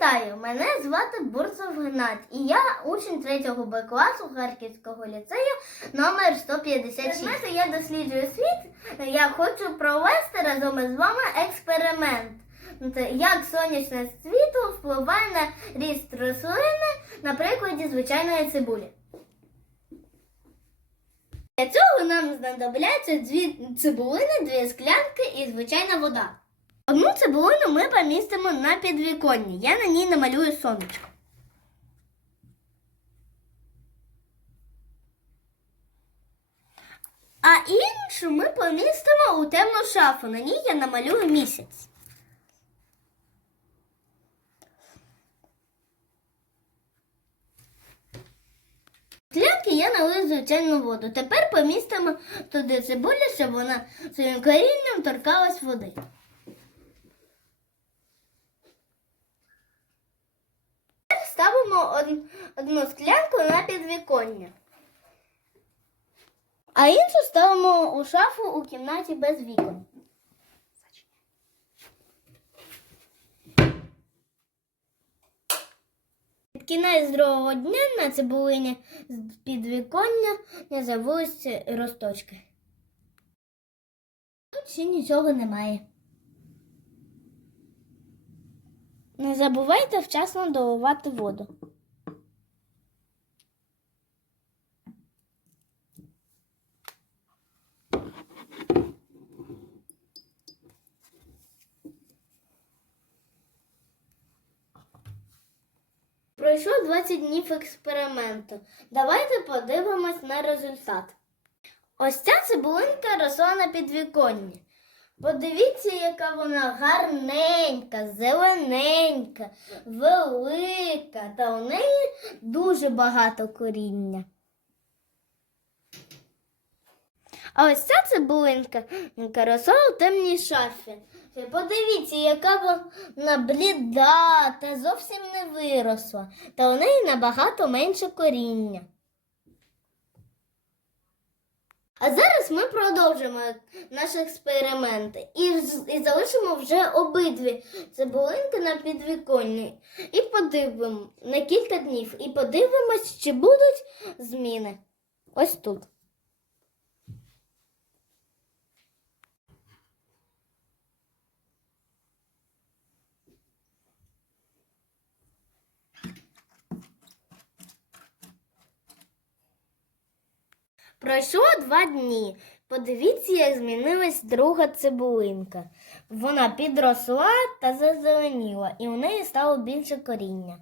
Вітаю! Мене звати Бурцев Гнат, і я учень 3 Б класу Харківського ліцею номер 156. Знаєте, я досліджую світ. Я хочу провести разом із вами експеримент. Як сонячне світло впливає на ріст рослини на прикладі звичайної цибулі. Для цього нам знадобляться дві цибулини, дві склянки і звичайна вода. Одну цибулину ми помістимо на підвіконні. Я на ній намалюю сонечко. А іншу ми помістимо у темну шафу. На ній я намалюю місяць. Склянки я налив звичайну воду. Тепер помістимо туди цибулю, щоб вона своїм корінням торкалась води. Тепер ставимо одну склянку на підвіконня. А іншу ставимо у шафу у кімнаті без вікон. Під кінець другого дня на цибулині з підвіконня не з'явилися росточки. Тут ще нічого немає. Не забувайте вчасно доливати воду. Пройшло 20 днів експерименту. Давайте подивимось на результат. Ось ця цибулинка росла на підвіконні. Подивіться, яка вона гарненька, зелененька, велика, та у неї дуже багато коріння. А ось ця цибулинка росла у темній шафі. Подивіться, яка вона бліда та зовсім не виросла, та у неї набагато менше коріння. А зараз ми продовжимо наш експеримент і, і залишимо вже обидві цибулинки на підвіконні. І подивимо на кілька днів. І подивимось, чи будуть зміни. Ось тут. Пройшло два дні. Подивіться, як змінилась друга цибулинка. Вона підросла та зазеленіла, і у неї стало більше коріння.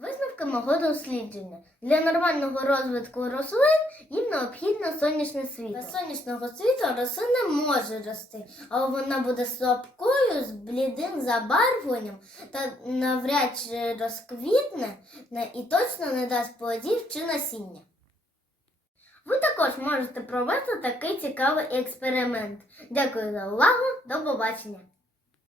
Висновки мого дослідження. Для нормального розвитку рослин їм необхідно сонячне світло. Без сонячного світла рослина може рости, але вона буде слабкою з блідим забарвленням та навряд чи розквітне і точно не дасть плодів чи насіння. Ви також можете провести такий цікавий експеримент. Дякую за увагу. До побачення!